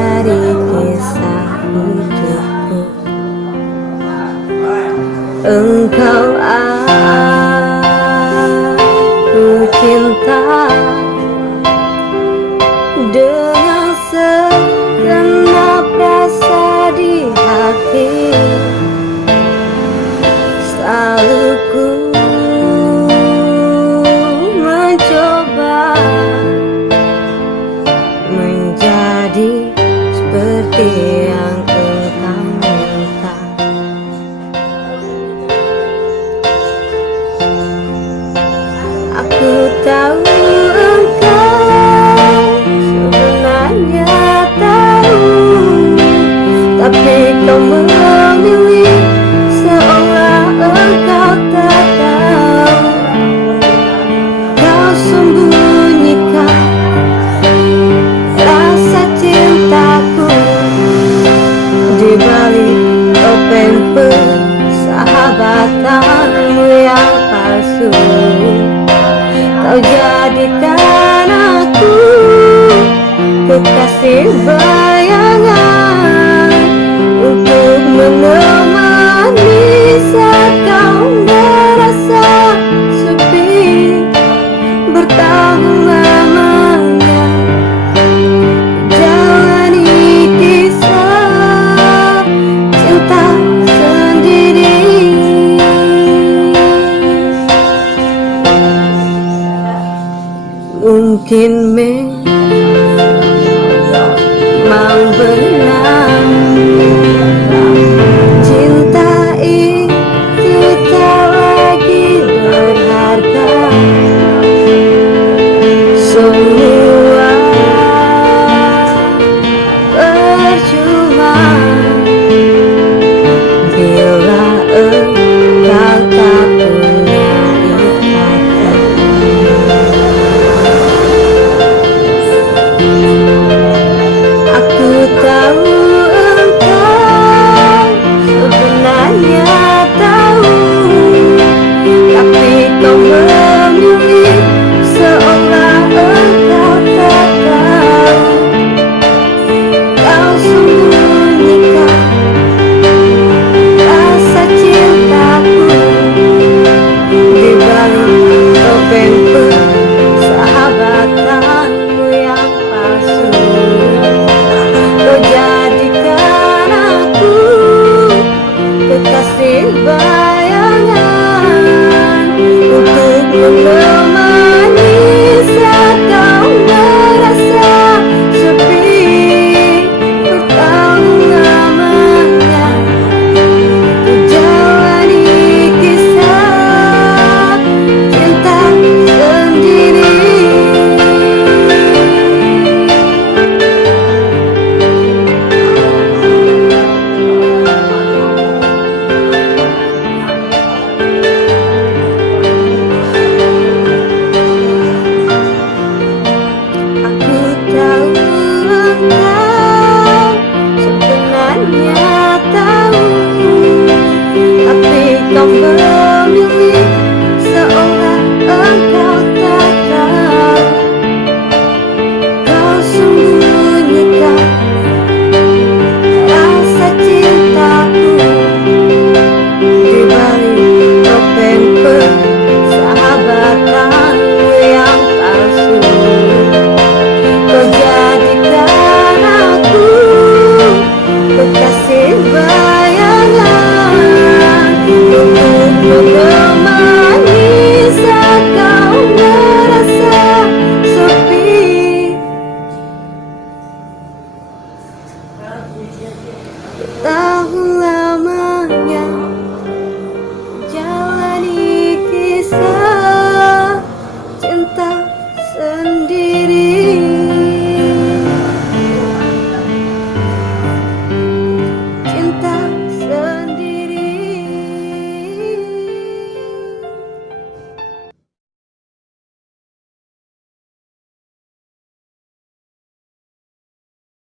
dari kisah hidupku. Engkau aku cinta dengan segenap rasa di hati. Selalu ku mencoba menjadi seperti yang engkau minta. Aku tahu engkau sebenarnya tahu, tapi kau memilih seolah engkau tak tahu. Kau sembunyikan rasa cintaku di balik topeng persahabatanmu yang palsu. Kau jadikan aku kekasih bayangan untuk menemani saat kau merasa sepi. Bertahun lamanya jalani kisah cinta sendiri. Mungkin memang benar cinta itu tak lagi berharga. Semua percuma bila engkau tak punya ikatan. Aku tahu engkau sebenarnya tahu, tapi kau memilih seolah engkau tak tahu. Kau sembunyikan rasa cintaku di balik topeng persahabatanmu yang palsu. Kau jadikan aku kekasih bayangan untuk menemani saat kau merasa sepi. Bertahun lamanya ku jalani kisah cinta sendiri. Aku tahu engkau sebenarnya tahu, tapi kau memilih seolah engkau tak tahu. Kau sembunyikan rasa cintaku di balik topeng persahabatanmu yang palsu. Kau jadikan aku kekasih bayangan untuk menemani saat kau merasa sepi.